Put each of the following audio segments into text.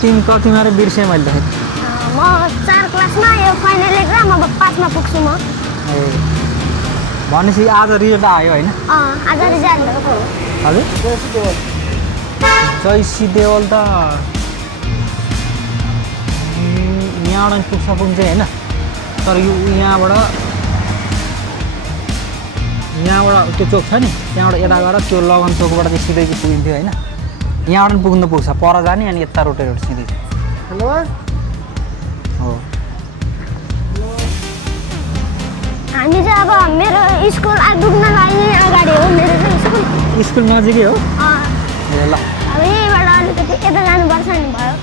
तिमी कतिमा रे बिर्सेँ मैले त म 4 क्लासमा यो फाइनल एक्जाम अब 5 मा पुग्छु म ए भनेपछि आज रिजल्ट आयो होइन आज रिजल्ट हो हजुर जयसी देवल त यहाँबाट पुग्छ होइन तर यो यहाँबाट त्यो चोक छ नि त्यहाँबाट यता गएर त्यो लगन चोकबाट चाहिँ सिधै पुगिन्थ्यो होइन यहाँबाट पनि पुग्नु पुग्छ पर जाने अनि यता रोटेर सिधै हेलो हो हामी चाहिँ अब मेरो स्कुल आइपुग्न लागि अगाडि हो मेरो चाहिँ स्कुल नजिकै हो ए ल अब यहीँबाट अलिकति यता जानुपर्छ नि भयो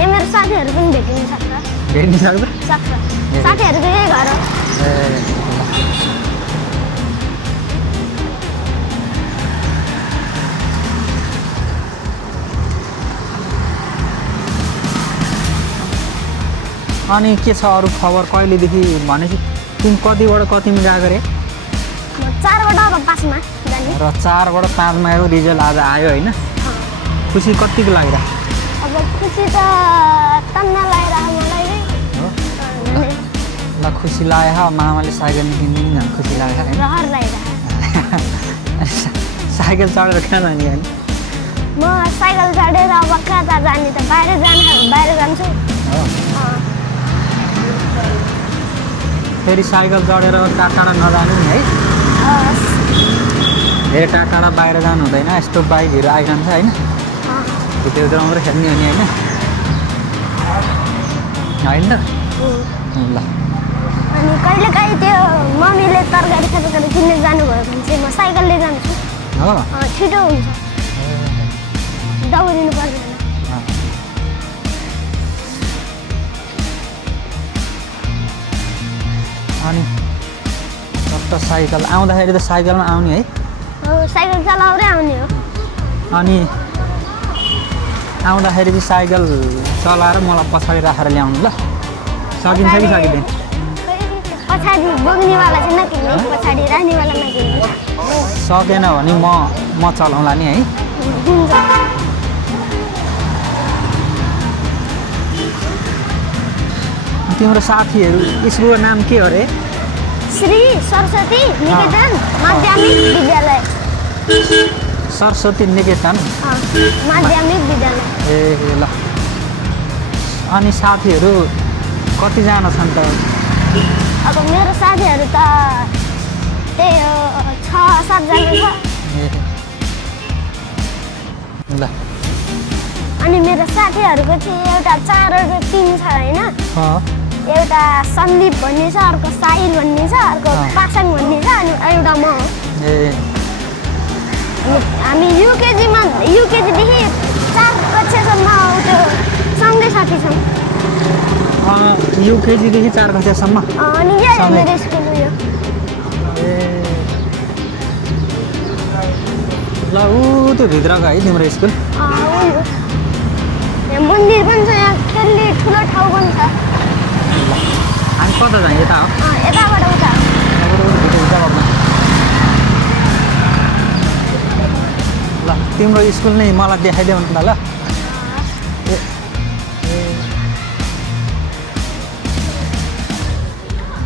यहाँ मेरो साथीहरू पनि भेटिन सक्छ साथीहरूको यही घर हो ए अनि के छ अरू खबर कहिलेदेखि भनेपछि तिमी कतिबाट कतिमा गएको रे म 4बाट अब 5मा जाने र 4बाट 5मा आयो रिजल्ट आज आयो होइन खुसी कतिको लागिरहेको अब खुसी त टन्न लागिरहेको मलाई हो ल खुसी लाग्यो मामाले साइकल किनिदिनु झन् खुसी लाग्यो होइन रहर लागिरहेको साइकल चढेर कहाँ जाने होइन म साइकल चढेर अब कहाँ जाने त बाहिर जान्छु फेरि साइकल चढेर टाढा नजानु नि है धेरै टाढा बाहिर जानु हुँदैन यस्तो बाइकहरू आइरहन्छ होइन भिडियो राम्रो खेल्ने हो नि होइन त ल अनि कहिलेकाहीँ त्यो मम्मीले तरकारी सरकारी किन्ने जानुभयो भने चाहिँ म साइकलले जान्छु हो छिटो हुन्छ दौडिनु पर्दैन अनि टक्क साइकल आउँदाखेरि त साइकलमा आउने है साइकल चलाउँदै आउने हो अनि आउँदाखेरि चाहिँ साइकल चलाएर मलाई पछाडि राखेर ल्याउनु ल सकिन्छ कि सकिँदैन पछाडि बोक्नेवाला चाहिँ नकिन्ने पछाडि राख्नेवाला नकिन्ने सकेन भने म चलाउँला नि है तिम्रो साथीहरू स्कुलको नाम के हो रे श्री सरस्वती निकेतन माध्यमिक विद्यालय सरस्वती निकेतन माध्यमिक विद्यालय ए ल अनि साथीहरू कतिजना छन् त अब मेरो साथीहरू त त्यही हो 6-7 जना छ ल अनि मेरो साथीहरूको चाहिँ एउटा 4 र 3 छ होइन एउटा सन्दीप भन्ने छ अर्को साहिल भन्ने छ अर्को पासाङ भन्ने छ अनि एउटा म हो हामी युकेजीदेखि 4 कक्षासम्म त्यो सँगै साथी छौँ युकेजीदेखि 4 कक्षासम्म अनि यही हो मेरो स्कुल उयो ल ऊ त्यो भित्रको है तिम्रो स्कुल यहाँ मन्दिर पनि छ यहाँ खेल्ने ठुलो ठाउँ पनि छ हामी कता जाने यता हो यताबाट उता ल तिम्रो स्कुल नै मलाई देखाइदेऊ न ल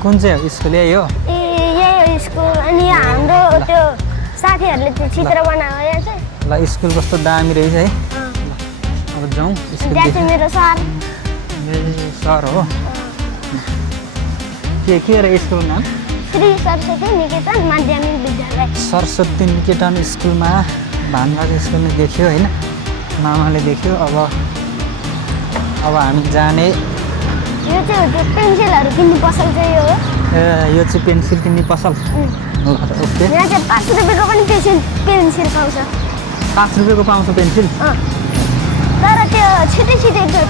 कुन चाहिँ हो स्कुल यही हो यही हो स्कुल अनि हाम्रो त्यो साथीहरूले त्यो चित्र बनायो यहाँ चाहिँ ल स्कुल कस्तो दामी रहेछ है अब जाउँ स्कुल त्यहाँ चाहिँ मेरो सर सर हो के अरे स्कुल नाम श्री सरस्वती निकेतन माध्यमिक विद्यालय सरस्वती निकेतन स्कुलमा भान्दाको स्कुलले देख्यो होइन मामाले देख्यो अब हामी जाने यो चाहिँ त्यो पेन्सिलहरू किन्ने पसल चाहिँ यो हो यो चाहिँ पेन्सिल किन्ने पसल ओके यहाँ चाहिँ 5 रुपियाँको पनि पेन्सिल पाउँछ 5 रुपियाँको पाउँछ पेन्सिल तर त्यो छिटै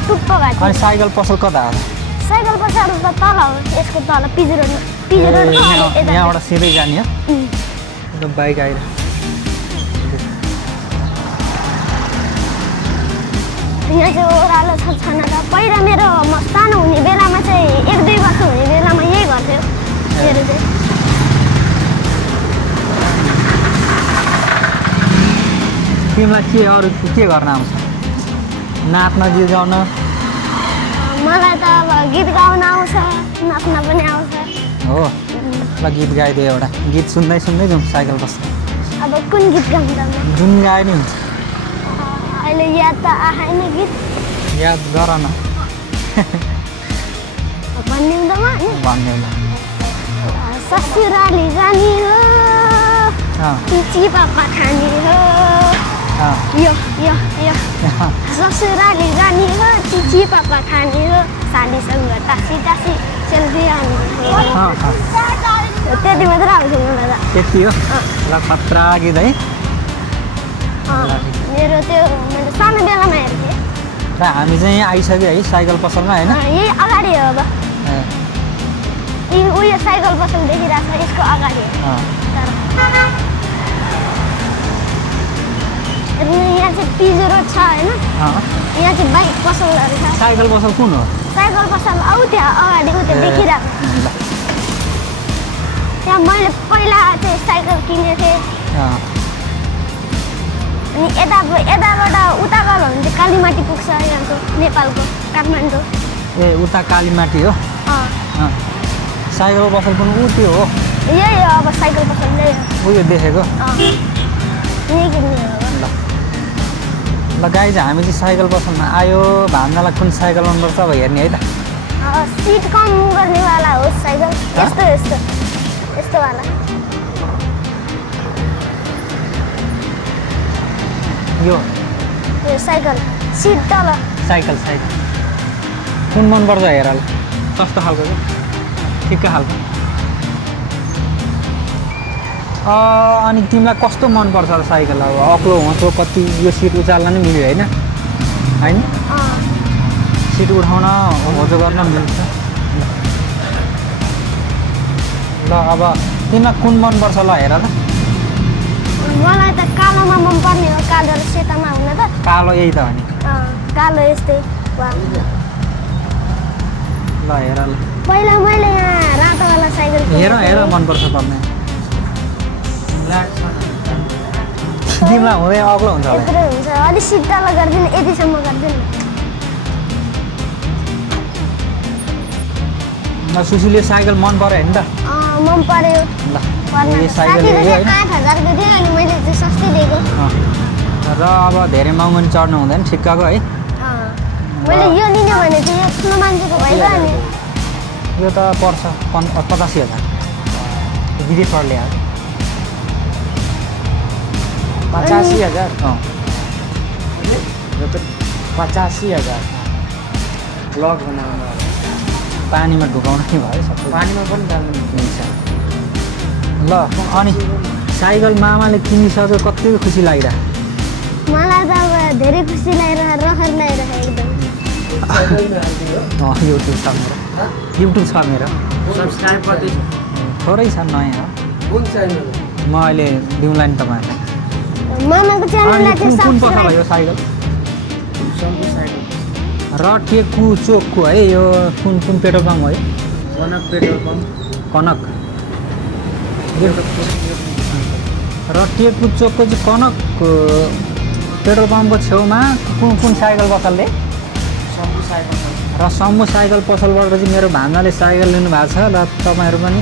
टुप्पो भएको अनि साइकल पसल कता हो साइकल पसल त तल हो यसको तल पिज रोड यहाँबाट सिधै जाने हो बाइक आएर यहाँ चाहिँ ओह्रालो छ छैन त पहिला मेरो म सानो हुने बेलामा चाहिँ 1-2 वर्ष हुने बेलामा यही गर्थ्यो मेरो चाहिँ तिमीलाई के अरू के गर्न आउँछ नाच्न गीत गाउन मलाई त अब गीत गाउन आउँछ नाच्न पनि आउँछ हो ल गीत गाइदियो एउटा गीत सुन्दै सुन्दै जाउँ साइकल बस्नु अब कुन गीत गाउँ त म जुन गाए नि हुन्छ अहिले याद त आएन गीत याद गर न भनिदिउँ त म भन्ने ल ससुराली जानी हो अँ, चिची पापा खानी हो अँ, यो यो यो ससुराली जानी हो चिची पापा खानी हो सालीसँग टासी टासी सेल्फी हानी हो अँ, अँ। त्यति मात्र आउँछ मलाई त त्यति हो ल खतरा गीत है मेरो त्यो मैले सानो बेलामा हेर्थेँ र हामी चाहिँ यहाँ आइसक्यो है साइकल पसलमा होइन यही अगाडि हो अब ए, उयो साइकल पसल देखिरहेको छ यसको अगाडि हो अँ, तर यहाँ चाहिँ पिजो रोड छ होइन अँ। यहाँ चाहिँ बाइक पसलहरू छ साइकल पसल कुन हो साइकल पसल आऊ त्यहाँ अगाडि उ त्यो देखिरहेको ल त्यहाँ मैले पहिला चाहिँ साइकल किनेको थिएँ अँ, अनि यताबाट उता गयो भने चाहिँ कालीमाटी पुग्छ यहाँको नेपालको काठमाडौँ ए उता कालीमाटी हो अँ। साइकल पसल पनि ऊ त्यो हो यही हो अब साइकल पसल यही हो उयो देखेको यही किन्ने हो अब ल ल गाई चाहिँ हामी चाहिँ साइकल पसलमा आयो भान्जालाई कुन साइकल मनपर्छ अब हेर्ने है त सिट कम गर्नेवाला हो साइकल यस्तो यस्तो यस्तोवाला यो साइकल सिट तल साइकल साइकल कुन मनपर्छ हेर ल कस्तो खालको चाहिँ ठिक्क खालको अनि तिमीलाई कस्तो मनपर्छ र साइकल अब अग्लो होचो कति यो सिट उचाल्न नि मिल्यो होइन होइन सिट उठाउन होचो गर्न मिल्छ ल अब तिमीलाई कुन मनपर्छ ल हेर त मलाई त कालोमा मनपर्ने हो कालो र सेतामा हुन त कालो यही त हो नि कालो यस्तै वा ल हेर ल पहिला मैले यहाँ रातोवाला साइकल हेर हेर मनपर्छ पर्ने तिमीलाई हुँदै अग्लो हुन्छ होला यत्रो हुन्छ अलिक सिट तल गरिदिनु यतिसम्म गरिदिनु ल सुशीले साइकल मन पऱ्यो होइन त मन पर्यो ल यो साइकल साथीले हेऱ्यो चाहिँ होइन 8,000को दियो अनि मैले चाहिँ सस्तै दिएको र अब धेरै महँगो नि चढ्नु हुँदैन ठिक्कको है मैले यो लिने भने चाहिँ यो ठुलो मान्छेको भइगयो अनि यो त पर्छ 85,000 विदेशबाट ल्याएर 85,000 अँ यो त 85,000 ब्लग बनाउनु पानीमा ढुकाउन नि भयो सबै पानीमा पनि डाल्नु मिल्छ ल अनि साइकल मामाले किनिसक्यो कति खुसी लागिरहेको मलाई त अब धेरै खुसी लागिरहेको रहर लागिरहेको एकदम युट्युब छ मेरो युट्युब छ मेरो सब्सक्राइब गर्दैछु थोरै छ नयाँ कुन च्यानल म अहिले दिउँला नि तपाईँहरूलाई मामाको च्यानललाई कुन चाहिँ कुन पसल सब्सक्राइब यो साइकल सबै साइकल र टेकु चोकको है यो कुन कुन पेट्रोल पम्प हो है कनक पेट्रोल पम्प कनक र टेकु चोकको चाहिँ कनक पेट्रोल पम्पको छेउमा कुन कुन साइकल पसलले सबै साइकल र सम्मु साइकल पसलबाट चाहिँ मेरो भान्जाले साइकल लिनु भएको छ र तपाईँहरू पनि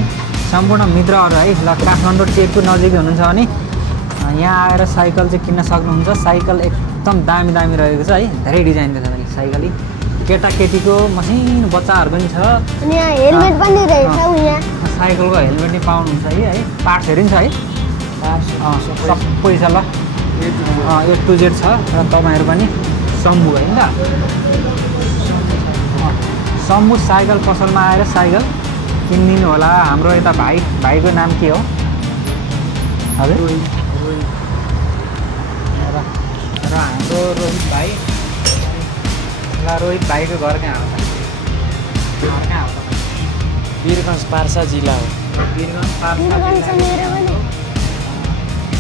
सम्पूर्ण मित्रहरू है ल काठमाडौँ टेकु नजिकै हुनुहुन्छ भने यहाँ आएर साइकल चाहिँ किन्न सक्नुहुन्छ साइकल एकदम दामी दामी रहेको छ है धेरै डिजाइनको छ साइकल केटाकेटीको मसिनो बच्चाहरूको पनि छ अनि यहाँ हेलमेट पनि रहेछ यहाँ साइकलको हेलमेट नि पाउनुहुन्छ है पार्ट्सहरू पनि छ है सबै छ ल A to Z छ र तपाईँहरू पनि सम्भु होइन त सम्भु साइकल पसलमा आएर साइकल किनिदिनु होला हाम्रो यता भाइको नाम के हो हजुर र हाम्रो रोहित भाइ ल रोहित भाइको घर कहाँ हो वीरगञ्ज पार्सा जिल्ला हो वीरगञ्ज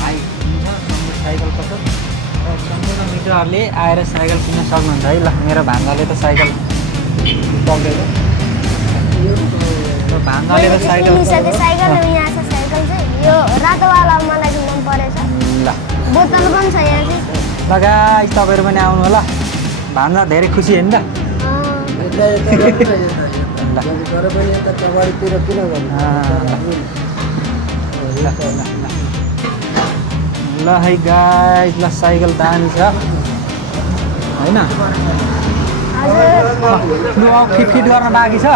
भाइ हुन्छ सम्भु साइकल पसल र सम्पूर्ण मित्रहरूले आएर साइकल किन्न सक्नुहुन्छ है ल मेरो भान्जाले त साइकल पक्रेको भान्जाले त साइकल यहाँ छ साइकल चाहिँ यो रातोवाला मलाई चाहिँ मन परेछ ल बोतल पनि छ यहाँ चाहिँ ल गाइस तपाईँहरू पनि आउनु होला भान्जा धेरै खुसी होइन त ल है गाइस ल साइकल दामी छ होइन लु अब फिट गर्न बाँकी छ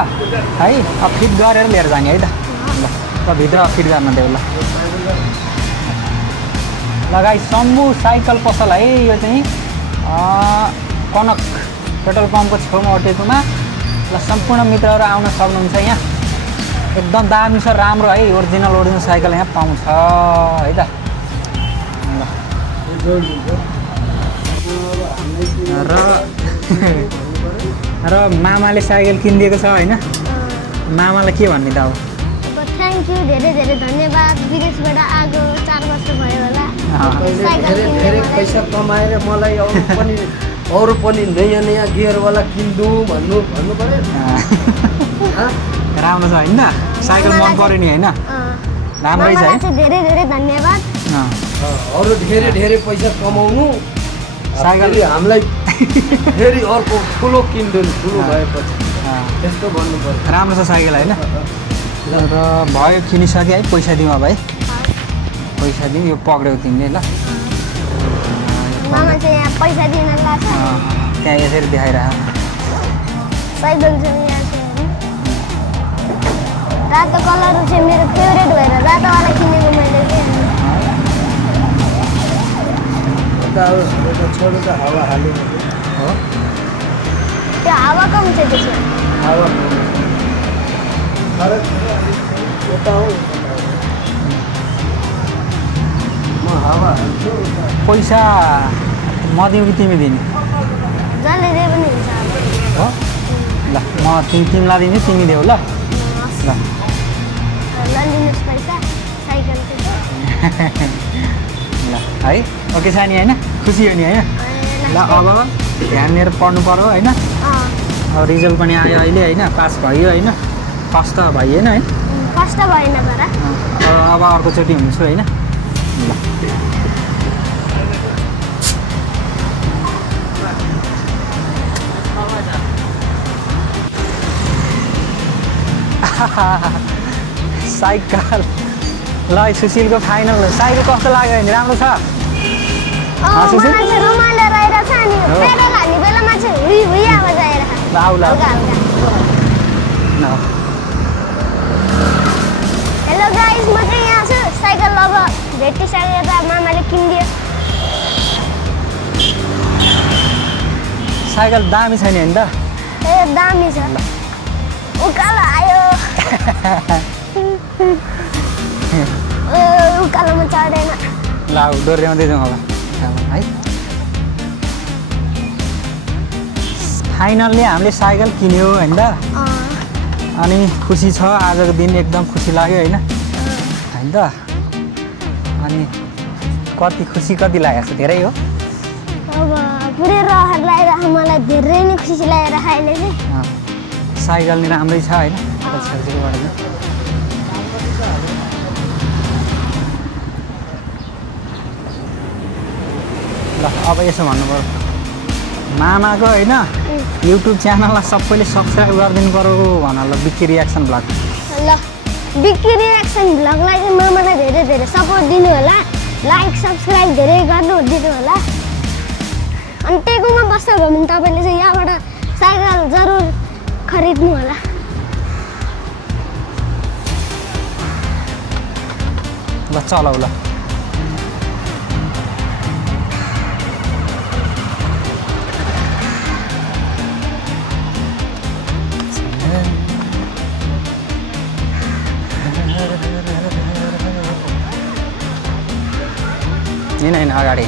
है अब फिट गरेर लिएर जाने है त ल भित्र फिट गर्न देऊ ल गाइस शम्भु साइकल पसल है यो चाहिँ कनक पेट्रोल पम्पको छेउमा अटेकोमा ल सम्पूर्ण मित्रहरू आउन सक्नुहुन्छ यहाँ एकदम दामी छ राम्रो है ओरिजिनल साइकल यहाँ पाउँछ है त र मामाले साइकल किनिदिएको छ होइन मामालाई के भन्ने त अब थ्याङ्क यू धेरै धेरै धन्यवाद विदेशबाट आएको 4 वर्ष भयो होला धेरै पैसा कमाएर मलाई अरू पनि नयाँ नयाँ गियरवाला किन्दु भन्नु पर्यो राम्रो छ होइन साइकल मन पर्यो नि होइन राम्रै छ है धेरै धेरै धन्यवाद अरू धेरै पैसा कमाउनु साइकल हामीलाई फेरि अर्को ठुलो किन्दु ठुलो भएपछि त्यस्तो भन्नु पर्यो राम्रो छ साइकल होइन र भयो किनिसक्यो है पैसा दिउँ अब है पैसा दिउँ यो पक्रियो तिमीले ल मामा चाहिँ यहाँ पैसा दिन लाग्छ त्यहाँ यसरी देखाइरह साइकल चाहिँ यहाँ छ रातो कलर चाहिँ मेरो फेभरेट भएर रातोवाला किनेको मैले छोडो त हावा हाल्यो हो त्यो हावा कम छ त्यसमा हावा यता हो म हावा हाल्छु पैसा म दिउँ कि तिमी दिने जसले जे पनि हुन्छ हो ल म तिमीलाई दिन्छु तिमी देऊ ल ल लिनुहोस् पैसा साइकलको ल है ओके छ नि होइन खुसी हो नि होइन ल अब ध्यान दिएर पढ्नु पर्यो होइन अब रिजल्ट पनि आयो अहिले होइन पास भयो होइन पास त भइएन है कष्ट भएन तर अब अर्कोचोटि हुन्छु होइन ल साइकल ल सुशीलको फाइनल साइकल कस्तो लाग्यो भने राम्रो छ मलाई चाहिँ रमाइलो रहेछ अनि पेडल हाल्ने बेलामा चाहिँ हुई हुई आवाज आइरहेको ल आऊ ल हेलो गाइस म चाहिँ यहाँ छु साइकल अब भेटिसकेर मामाले किनिदियो साइकल दामी छैन नि त ए दामी छ उकालो आयो उकालोमा चढेन ल डोर्याउँदै जाउँ अब है फाइनल्ली हामीले साइकल किन्यो होइन त अनि खुसी छ आजको दिन एकदम खुसी लाग्यो होइन होइन त अनि कति खुसी कति लागेको छ धेरै हो अब पुरै रहर लगाइरहेको मलाई धेरै नै खुसी लागेर अहिले चाहिँ साइकल नि राम्रै छ होइन छेउछेउबाट ल अब यसो भन्नु पर्यो मामाको होइन युट्युब च्यानललाई सबैले सब्सक्राइब गरिदिनु पर्यो भन ल बिक्की रियाक्सन भ्लग ल बिक्की रियाक्सन भ्लगलाई चाहिँ मामालाई धेरै धेरै सपोर्ट दिनु होला लाइक सब्सक्राइब धेरै दिनु होला अनि टेकुमा बस्नुभयो भने तपाईँले चाहिँ यहाँबाट साइकल जरुर खरिद्नु होला ल चलाउ ल होइन होइन अगाडि